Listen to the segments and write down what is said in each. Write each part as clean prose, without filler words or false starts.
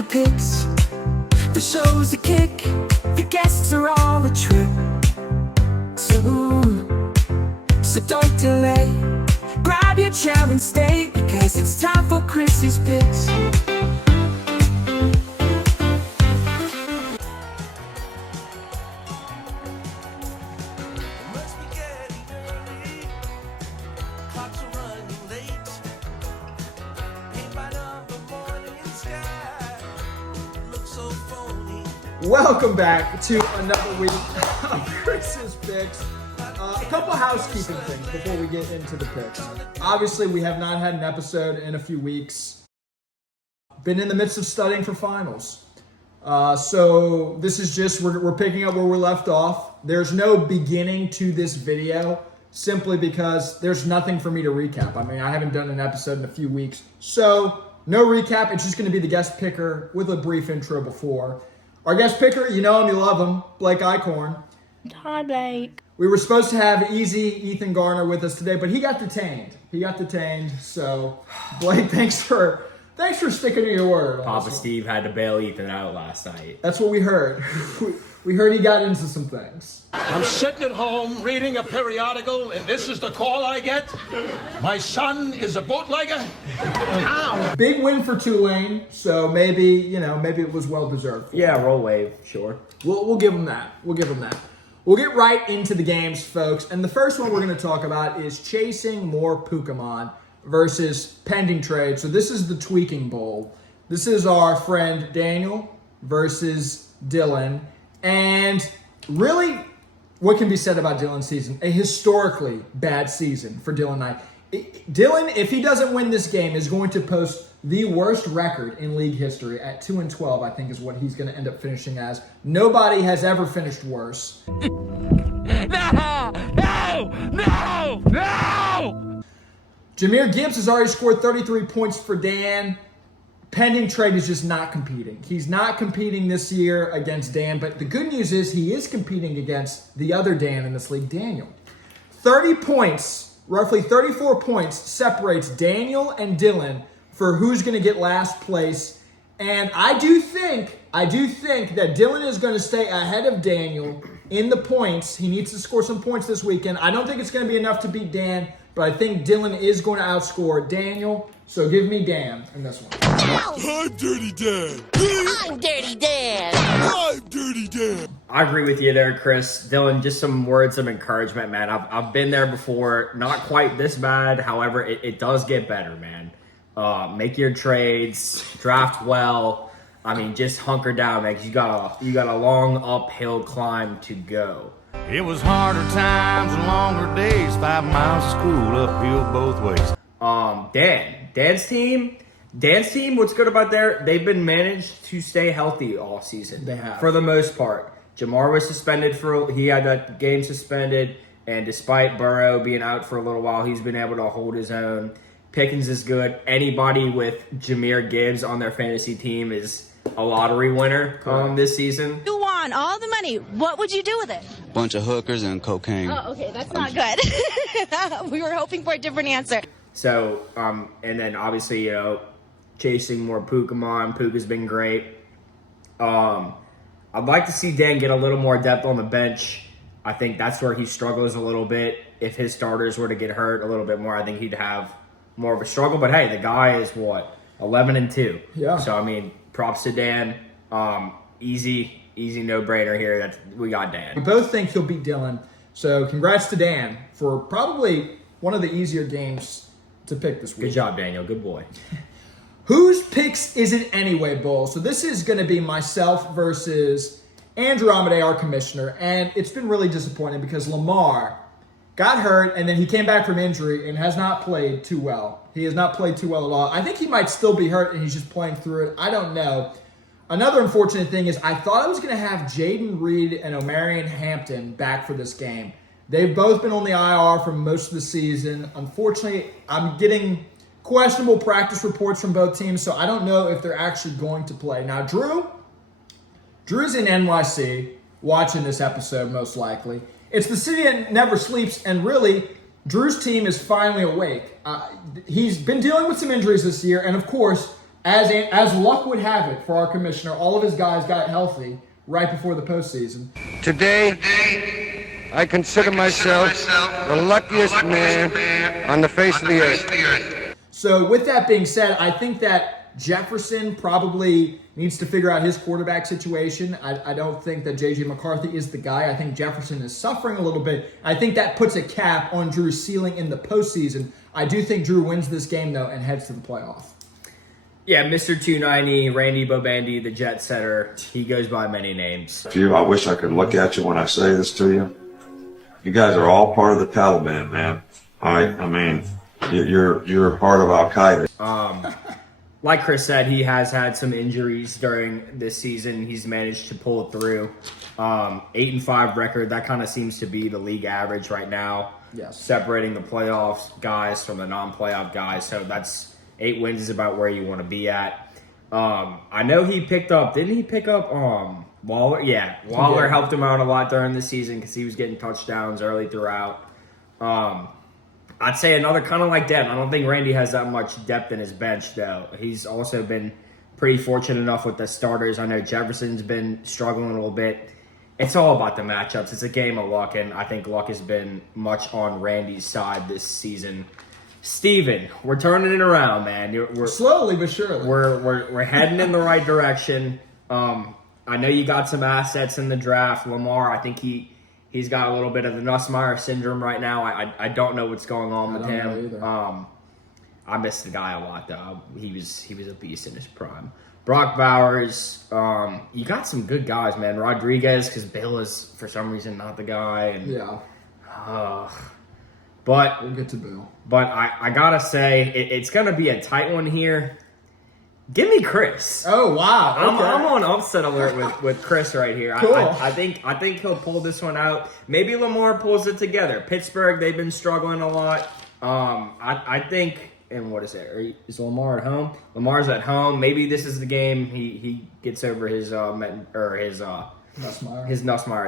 the picks, the show's a kick, the guests are all a trip. So don't delay, grab your chair and stay, because it's time for Chrissy's Picks. Welcome back to another week of Chris's Picks. A couple housekeeping things before we get into the picks. Obviously, we have not had an episode in a few weeks. Been in the midst of studying for finals. So this is just, we're picking up where we left off. There's no beginning to this video, simply because there's nothing for me to recap. I mean, I haven't done an episode in a few weeks. So no recap. It's just going to be the guest picker with a brief intro before. Our guest picker, you know him, you love him, Blake Eichhorn. Hi, Blake. We were supposed to have easy Ethan Garner with us today, but he got detained. So, Blake, thanks for sticking to your word. Papa Steve had to bail Ethan out last night. That's what we heard. We heard he got into some things. I'm sitting at home reading a periodical, and this is the call I get. My son is a bootlegger. Ow! Big win for Tulane, so maybe it was well deserved. Yeah, roll wave, sure. We'll give him that. We'll get right into the games, folks. And the first one we're going to talk about is chasing more Pokemon versus pending trade. So this is the Tweaking Bowl. This is our friend Daniel versus Dylan. And really, what can be said about Dylan's season? A historically bad season for Dylan and I. Dylan, if he doesn't win this game, is going to post the worst record in league history at 2-12, I think is what he's going to end up finishing as. Nobody has ever finished worse. No! Jahmyr Gibbs has already scored 33 points for Dan. Pending trade is just not competing. He's not competing this year against Dan, but the good news is he is competing against the other Dan in this league, Daniel. 30 points, roughly 34 points, separates Daniel and Dylan for who's going to get last place. And I do think that Dylan is going to stay ahead of Daniel in the points. He needs to score some points this weekend. I don't think it's going to be enough to beat Dan, but I think Dylan is going to outscore Daniel. So give me Dan in this one. I'm Dirty Dan. I'm Dirty Dan. I'm Dirty Dan. I agree with you there, Chris. Dylan, just some words of encouragement, man. I've been there before. Not quite this bad. However, it does get better, man. Make your trades, draft well. I mean, just hunker down, man, because you got a long uphill climb to go. It was harder times and longer days, 5 miles of school uphill both ways. Dan's team, what's good about they've been managed to stay healthy all season. They have. For the most part. Jamar was suspended he had that game suspended, and despite Burrow being out for a little while, he's been able to hold his own. Pickens is good. Anybody with Jahmyr Gibbs on their fantasy team is a lottery winner this season. You won all the money. What would you do with it? Bunch of hookers and cocaine. Oh, okay. That's not good. We were hoping for a different answer. So, and then obviously, chasing more Pokemon. Puka's been great. I'd like to see Dan get a little more depth on the bench. I think that's where he struggles a little bit. If his starters were to get hurt a little bit more, I think he'd have more of a struggle. But hey, the guy is 11-2. Yeah. So I mean, props to Dan. Easy no-brainer here. We got Dan. We both think he'll beat Dylan. So congrats to Dan for probably one of the easier games to pick this week. Good job, Daniel. Good boy. Whose picks is it anyway, Bull? So this is going to be myself versus Andrew Amade, our commissioner. And it's been really disappointing because Lamar got hurt and then he came back from injury and has not played too well. He has not played too well at all. I think he might still be hurt and he's just playing through it. I don't know. Another unfortunate thing is I thought I was going to have Jaden Reed and Omarion Hampton back for this game. They've both been on the IR for most of the season. Unfortunately, I'm getting questionable practice reports from both teams, so I don't know if they're actually going to play. Now, Drew's in NYC watching this episode, most likely. It's the city that never sleeps, and really, Drew's team is finally awake. He's been dealing with some injuries this year, and of course, as luck would have it for our commissioner, all of his guys got healthy right before the postseason. Today, I consider myself the luckiest man on the face of the earth. So with that being said, I think that Jefferson probably needs to figure out his quarterback situation. I don't think that J.J. McCarthy is the guy. I think Jefferson is suffering a little bit. I think that puts a cap on Drew's ceiling in the postseason. I do think Drew wins this game, though, and heads to the playoff. Yeah, Mr. 290, Randy Bobandy, the jet setter. He goes by many names. I wish I could look at you when I say this to you. You guys are all part of the Taliban, man. I mean, you're part of Al Qaeda. Like Chris said, he has had some injuries during this season. He's managed to pull it through. 8-5 record. That kind of seems to be the league average right now. Yes. Separating the playoffs guys from the non-playoff guys. So that's 8 wins is about where you want to be at. I know he picked up. Didn't he pick up Waller? Yeah, Waller helped him out a lot during the season because he was getting touchdowns early throughout. I'd say another kind of like depth. I don't think Randy has that much depth in his bench, though. He's also been pretty fortunate enough with the starters. I know Jefferson's been struggling a little bit. It's all about the matchups. It's a game of luck, and I think luck has been much on Randy's side this season. Steven, we're turning it around, man. We're slowly but surely. We're heading in the right direction. I know you got some assets in the draft. Lamar, I think he's got a little bit of the Nussmeier syndrome right now. I don't know what's going on with him. I miss the guy a lot, though. He was a beast in his prime. Brock Bowers, you got some good guys, man. Rodriguez, because Bill is for some reason not the guy. And, but we'll get to Bill. But I gotta say, it's gonna be a tight one here. Give me Chris. Oh wow! Okay. I'm on upset alert with Chris right here. Cool. I think he'll pull this one out. Maybe Lamar pulls it together. Pittsburgh, they've been struggling a lot. I think. And what is it? Is Lamar at home? Lamar's at home. Maybe this is the game he gets over his Nussmeier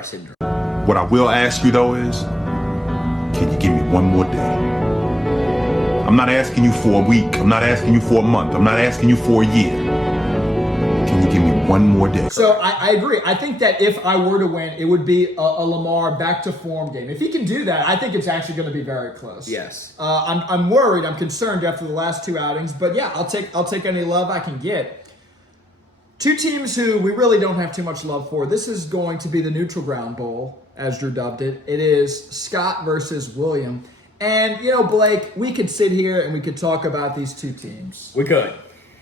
syndrome. What I will ask you though is, can you give me one more day? I'm not asking you for a week. I'm not asking you for a month. I'm not asking you for a year. Can you give me one more day? So I agree. I think that if I were to win, it would be a Lamar back to form game. If he can do that, I think it's actually going to be very close. Yes. I'm worried. I'm concerned after the last 2 outings, but yeah, I'll take any love I can get. 2 teams who we really don't have too much love for. This is going to be the Neutral Ground Bowl, as Drew dubbed it. It is Scott versus William. And, Blake, we could sit here and we could talk about these 2 teams. We could.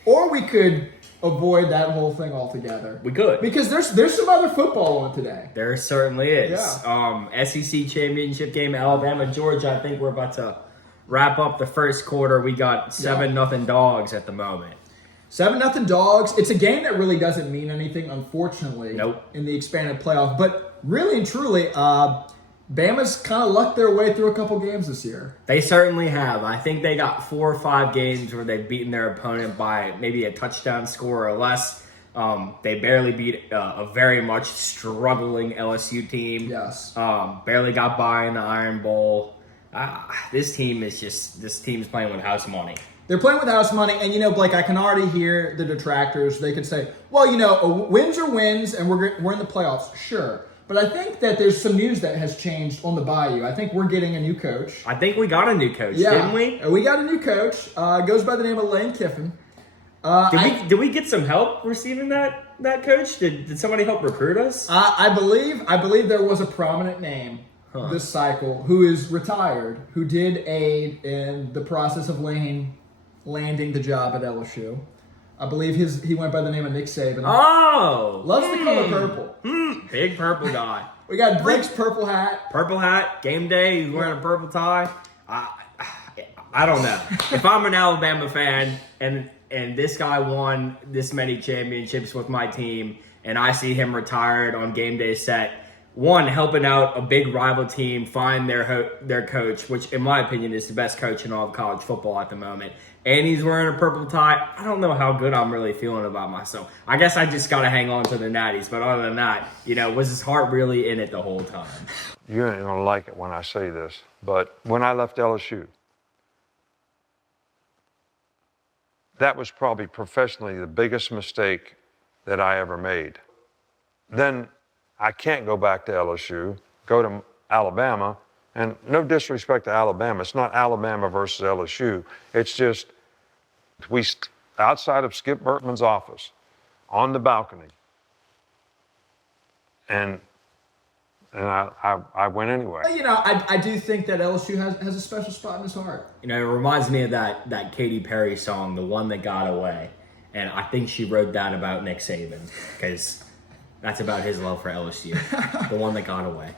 Or we could avoid that whole thing altogether. We could. Because there's some other football on today. There certainly is. Yeah. SEC championship game, Alabama, Georgia. I think we're about to wrap up the first quarter. We got 7-0 dogs at the moment. 7-0 dogs. It's a game that really doesn't mean anything, unfortunately. Nope. In the expanded playoff. But really and truly, Bama's kind of lucked their way through a couple games this year. They certainly have. I think they got 4 or 5 games where they've beaten their opponent by maybe a touchdown score or less. They barely beat a very much struggling LSU team. Yes. Barely got by in the Iron Bowl. This team's playing with house money. They're playing with house money, and Blake, I can already hear the detractors. They could say, well, wins are wins, and we're in the playoffs. Sure. But I think that there's some news that has changed on the Bayou. I think we're getting a new coach. I think we got a new coach, didn't we? We got a new coach. Goes by the name of Lane Kiffin. Did we get some help receiving that coach? Did somebody help recruit us? I believe there was a prominent name this cycle who is retired, who did aid in the process of Lane landing the job at LSU. I believe he went by the name of Nick Saban. Oh! Loves the color purple. Big purple guy. We got Blake's purple hat. Purple hat, game day, he's wearing a purple tie. I don't know. If I'm an Alabama fan and this guy won this many championships with my team and I see him retired on game day set, one, helping out a big rival team find their coach, which in my opinion is the best coach in all of college football at the moment, and he's wearing a purple tie, I don't know how good I'm really feeling about myself. I guess I just got to hang on to the Natties, but other than that, was his heart really in it the whole time? You ain't gonna like it when I say this, but when I left LSU, That was probably professionally the biggest mistake that I ever made. Then I can't go back to LSU, go to Alabama, and no disrespect to Alabama. It's not Alabama versus LSU. It's just outside of Skip Bertman's office, on the balcony, and I went anyway. You know, I do think that LSU has a special spot in his heart. You know, it reminds me of that Katy Perry song, The One That Got Away. And I think she wrote that about Nick Saban, because that's about his love for LSU. The One That Got Away.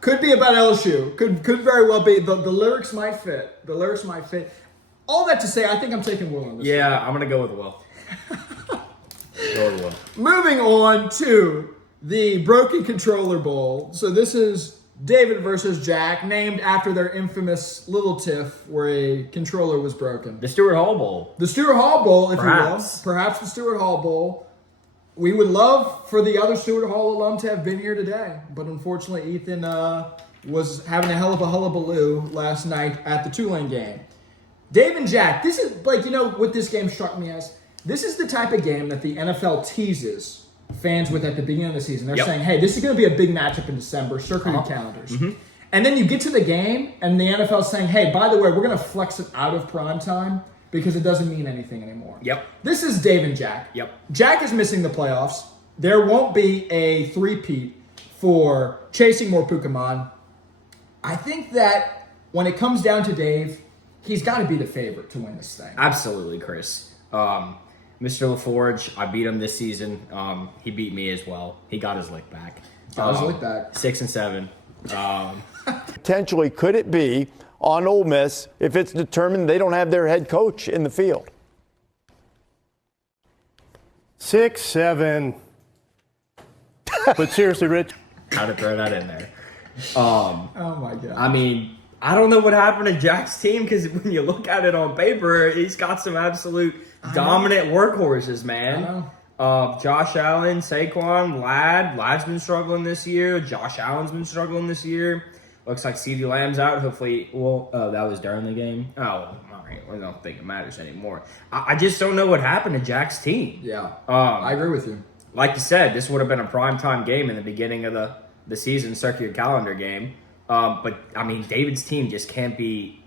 Could be about LSU. Could very well be. The lyrics might fit. The lyrics might fit. All that to say, I think I'm taking Will on this. Yeah, I'm going to go with Will. Go with Will. Moving on to the Broken Controller Bowl. So this is David versus Jack, named after their infamous little tiff where a controller was broken. The Stewart Hall Bowl. The Stewart Hall Bowl, if Perhaps. you will. Perhaps the Stewart Hall Bowl. We would love for the other Stewart Hall alum to have been here today, but unfortunately Ethan was having a hell of a hullabaloo last night at the Tulane game. Dave and Jack, this is, like, you know what this game struck me as? This is the type of game that the NFL teases fans with at the beginning of the season. They're saying, hey, this is going to be a big matchup in December. Circle your calendars. Mm-hmm. And then you get to the game, and the NFL is saying, hey, by the way, we're going to flex it out of prime time because it doesn't mean anything anymore. Yep. This is Dave and Jack. Yep. Jack is missing the playoffs. There won't be a three-peat for chasing more Pokemon. I think that when it comes down to Dave, he's got to be the favorite to win this thing. Absolutely, Chris. Mr. LaForge, I beat him this season. He beat me as well. He got his lick back. 6 and 7. Potentially, could it be on Ole Miss if it's determined they don't have their head coach in the field? 6, 7. But seriously, Rich. How to throw that in there. Oh, my God. I mean, I don't know what happened to Jack's team, because when you look at it on paper, he's got some absolute dominant workhorses, man. Josh Allen, Saquon, Lad's been struggling this year. Josh Allen's been struggling this year. Looks like CeeDee Lamb's out. Hopefully, that was during the game. Oh, all right. I don't think it matters anymore. I just don't know what happened to Jack's team. Yeah, I agree with you. Like you said, this would have been a primetime game in the beginning of the season, circle your calendar game. But, I mean, David's team just can't be...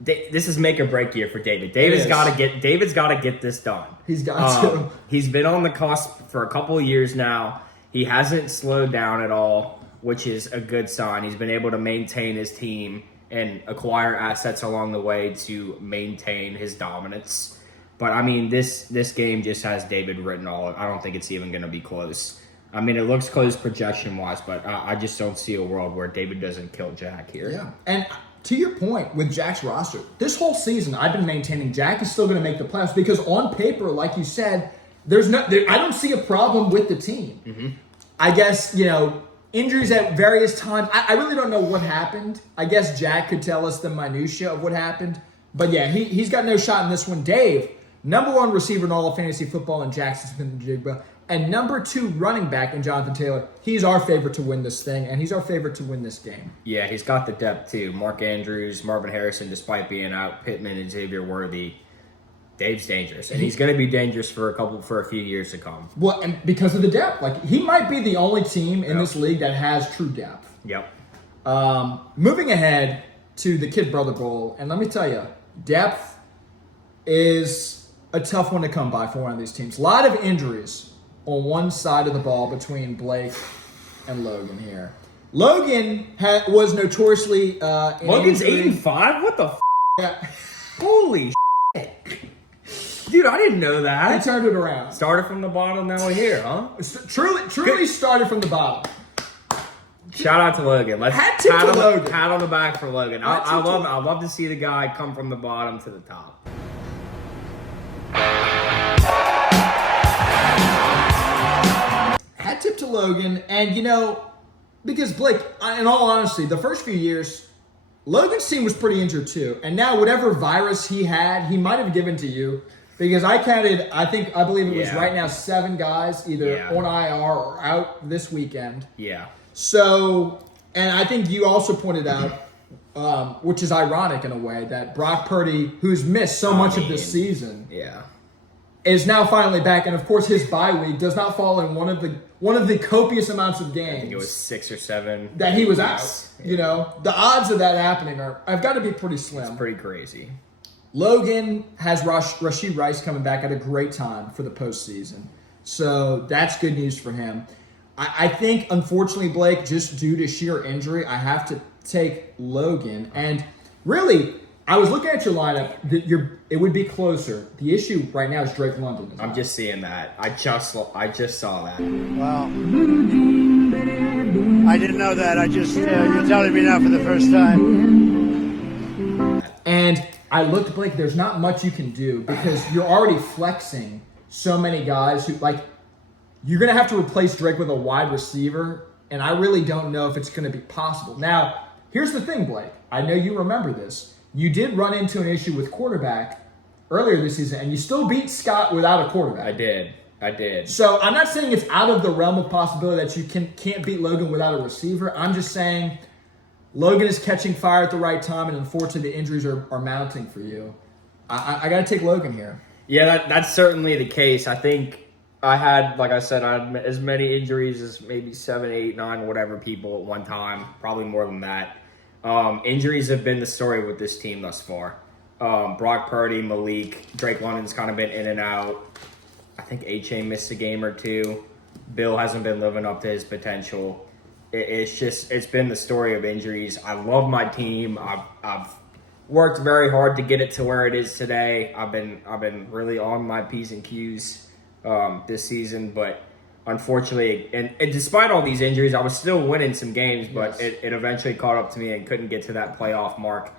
This is make or break year for David. David's got to get this done. He's got to. He's been on the cusp for a couple of years now. He hasn't slowed down at all, which is a good sign. He's been able to maintain his team and acquire assets along the way to maintain his dominance. But, I mean, this game just has David written all. I don't think it's even going to be close. I mean, it looks close projection-wise, but I just don't see a world where David doesn't kill Jack here. Yeah, and to your point with Jack's roster, this whole season I've been maintaining Jack is still going to make the playoffs because on paper, like you said, I don't see a problem with the team. Mm-hmm. I guess, injuries at various times. I really don't know what happened. I guess Jack could tell us the minutia of what happened. But yeah, he's got no shot in this one. Dave, number 1 receiver in all of fantasy football in Jackson Smith-Njigba, and number 2 running back in Jonathan Taylor. He's our favorite to win this thing, and he's our favorite to win this game. Yeah, he's got the depth too. Mark Andrews, Marvin Harrison, despite being out, Pittman and Xavier Worthy. Dave's dangerous, and he's going to be dangerous for a few years to come. Well, and because of the depth, like he might be the only team in this league that has true depth. Yep. Moving ahead to the Kid Brother Bowl, and let me tell you, depth is a tough one to come by for one of these teams. A lot of injuries on one side of the ball between Blake and Logan here. Logan was notoriously Logan's 8-5. What the? Yeah. Holy shit. Dude, I didn't know that. He turned it around. Started from the bottom, now we're here, huh? Truly started from the bottom. Shout out to Logan. Let's Hat tip to Logan. Pat on the back for Logan. I love to see the guy come from the bottom to the top. Hat tip to Logan, and because Blake, in all honesty, the first few years, Logan's team was pretty injured too. And now whatever virus he had, he might have given to you. Because I counted, I believe it was right now 7 guys either on IR or out this weekend. Yeah. So, and I think you also pointed out, which is ironic in a way that Brock Purdy, who's missed so much of this season, is now finally back. And of course, his bye week does not fall in one of the copious amounts of games. I think it was 6 or 7 that he was out. You know, the odds of that happening have got to be pretty slim. It's pretty crazy. Logan has Rashee Rice coming back at a great time for the postseason. So that's good news for him. I think, unfortunately, Blake, just due to sheer injury, I have to take Logan. And really, I was looking at your lineup. It would be closer. The issue right now is Drake London. I'm just seeing that. I just saw that. Wow. I didn't know that. You're telling me now for the first time. And I looked, Blake, there's not much you can do because you're already flexing so many guys who, like, you're going to have to replace Drake with a wide receiver, and I really don't know if it's going to be possible. Now, here's the thing, Blake. I know you remember this. You did run into an issue with quarterback earlier this season, and you still beat Scott without a quarterback. I did. So I'm not saying it's out of the realm of possibility that you can't beat Logan without a receiver. I'm just saying Logan is catching fire at the right time, and unfortunately the injuries are mounting for you. I got to take Logan here. Yeah, that's certainly the case. I think I had as many injuries as maybe 7, 8, 9, whatever people at one time, probably more than that. Injuries have been the story with this team thus far. Brock Purdy, Malik, Drake London's kind of been in and out. I think H.A. missed a game or two. Bill hasn't been living up to his potential. It's been the story of injuries. I love my team. I've worked very hard to get it to where it is today. I've been really on my P's and Q's this season, but unfortunately, and despite all these injuries, I was still winning some games, but it eventually caught up to me and couldn't get to that playoff mark.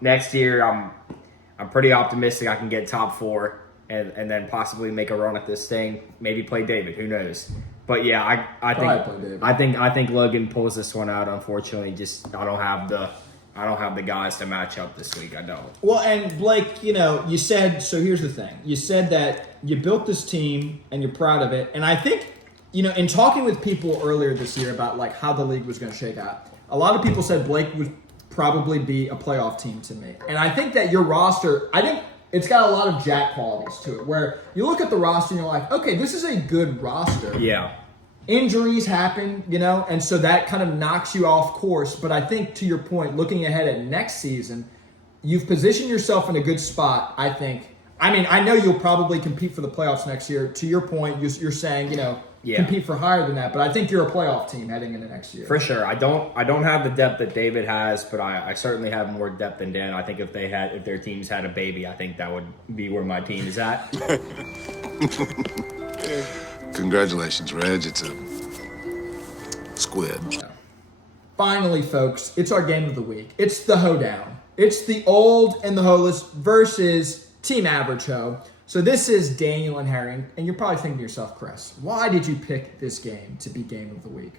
Next year, I'm pretty optimistic I can get top 4 and then possibly make a run at this thing. Maybe play David, who knows? But yeah, I think Logan pulls this one out. Unfortunately, just I don't have the guys to match up this week. I don't. Well, and Blake, you said, so here's the thing. You said that you built this team and you're proud of it. And I think, in talking with people earlier this year about like how the league was going to shake out, a lot of people said Blake would probably be a playoff team to me. And I think that your roster, I think it's got a lot of Jack qualities to it, where you look at the roster and you're like, okay, this is a good roster. Yeah. Injuries happen, and so that kind of knocks you off course. But I think, to your point, looking ahead at next season, you've positioned yourself in a good spot, I think. I know you'll probably compete for the playoffs next year. To your point, you're saying, compete for higher than that. But I think you're a playoff team heading into next year. For sure. I don't have the depth that David has, but I certainly have more depth than Dan. I think if their teams had a baby, I think that would be where my team is at. Congratulations, Reg. It's a squid. Finally, folks, it's our game of the week. It's the hoedown. It's the old and the hoeless versus Team Average Ho. So this is Daniel and Harry, and you're probably thinking to yourself, Chris, why did you pick this game to be game of the week?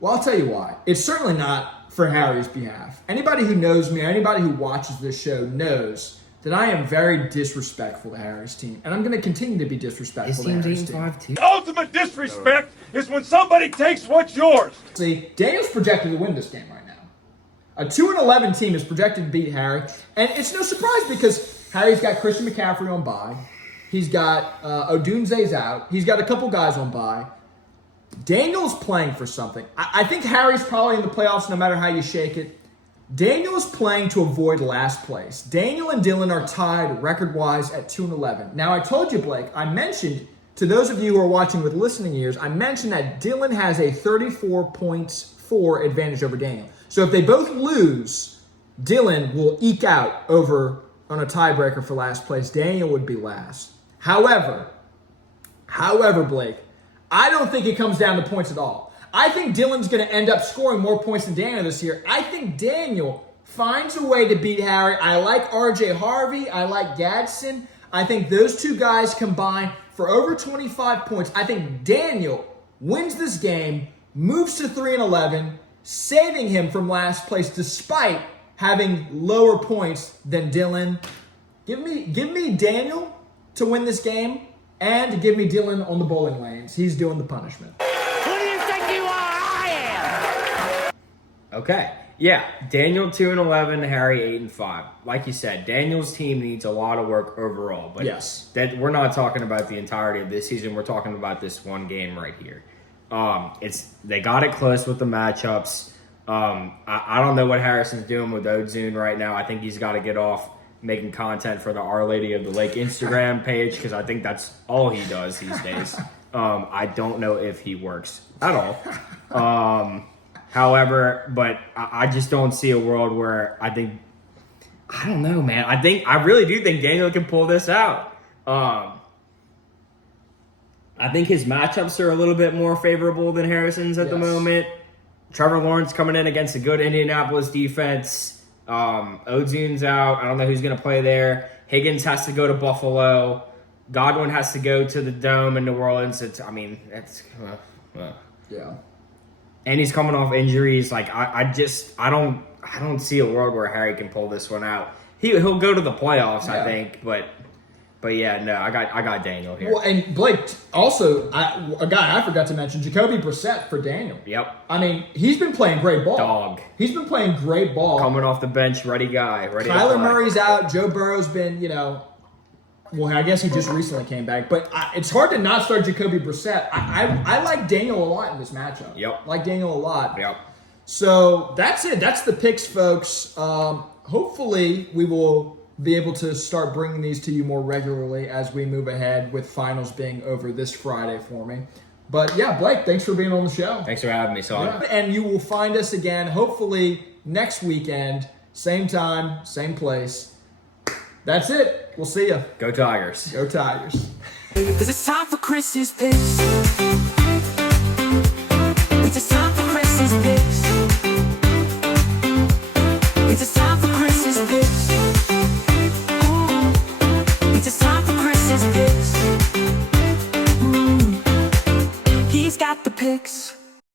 Well, I'll tell you why. It's certainly not for Harry's behalf. Anybody who knows me, or anybody who watches this show knows that I am very disrespectful to Harry's team, and I'm going to continue to be disrespectful to Harry's team. The ultimate disrespect is when somebody takes what's yours. See, Daniel's projected to win this game right now. A 2-11 team is projected to beat Harry, and it's no surprise because Harry's got Christian McCaffrey on bye. He's got Odunze's out. He's got a couple guys on bye. Daniel's playing for something. I think Harry's probably in the playoffs no matter how you shake it. Daniel is playing to avoid last place. Daniel and Dylan are tied record-wise at 2-11. Now, I told you, Blake, I mentioned, to those of you who are watching with listening ears, I mentioned that Dylan has a 34 points for advantage over Daniel. So if they both lose, Dylan will eke out over on a tiebreaker for last place. Daniel would be last. However, Blake, I don't think it comes down to points at all. I think Dylan's going to end up scoring more points than Daniel this year. I think Daniel finds a way to beat Harry. I like R.J. Harvey. I like Gadsden. I think those two guys combine for over 25 points. I think Daniel wins this game, moves to 3-11, saving him from last place despite having lower points than Dylan. Give me Daniel to win this game, and give me Dylan on the bowling lanes. He's doing the punishment. Who do you think you are? I am. Okay. Yeah, Daniel 2-11, Harry 8-5. Like you said, Daniel's team needs a lot of work overall. But Yes. that we're not talking about the entirety of this season. We're talking about this one game right here. They got it close with the matchups. I don't know what Harrison's doing with Ozune right now. I think he's got to get off making content for the Our Lady of the Lake Instagram page because I think that's all he does these days. I don't know if he works at all. However, but I just don't see a world where I don't know, man. I really do think Daniel can pull this out. I think his matchups are a little bit more favorable than Harrison's at the moment. Trevor Lawrence coming in against a good Indianapolis defense. Ozune's out. I don't know who's going to play there. Higgins has to go to Buffalo. Godwin has to go to the Dome in New Orleans. Yeah. And he's coming off injuries. Like I don't see a world where Harry can pull this one out. He'll go to the playoffs, I think, but yeah, no, I got Daniel here. Well, and Blake also, a guy I forgot to mention, Jacoby Brissett for Daniel. Yep. I mean, he's been playing great ball. Dog. He's been playing great ball. Coming off the bench, ready guy, ready. Kyler Murray's out. Joe Burrow's been, well, I guess he just recently came back. But it's hard to not start Jacoby Brissett. I like Daniel a lot in this matchup. Yep. Like Daniel a lot. Yep. So that's it. That's the picks, folks. Hopefully, we will be able to start bringing these to you more regularly as we move ahead with finals being over this Friday for me. But yeah, Blake, thanks for being on the show. Thanks for having me, son. Yeah. And you will find us again, hopefully, next weekend. Same time, same place. That's it. We'll see you. Go Tigers. Go Tigers. Cause it's time for Chris's picks. It's time for Chris's picks. It's time for Chris's picks. It's time for Chris's picks. He's got the picks.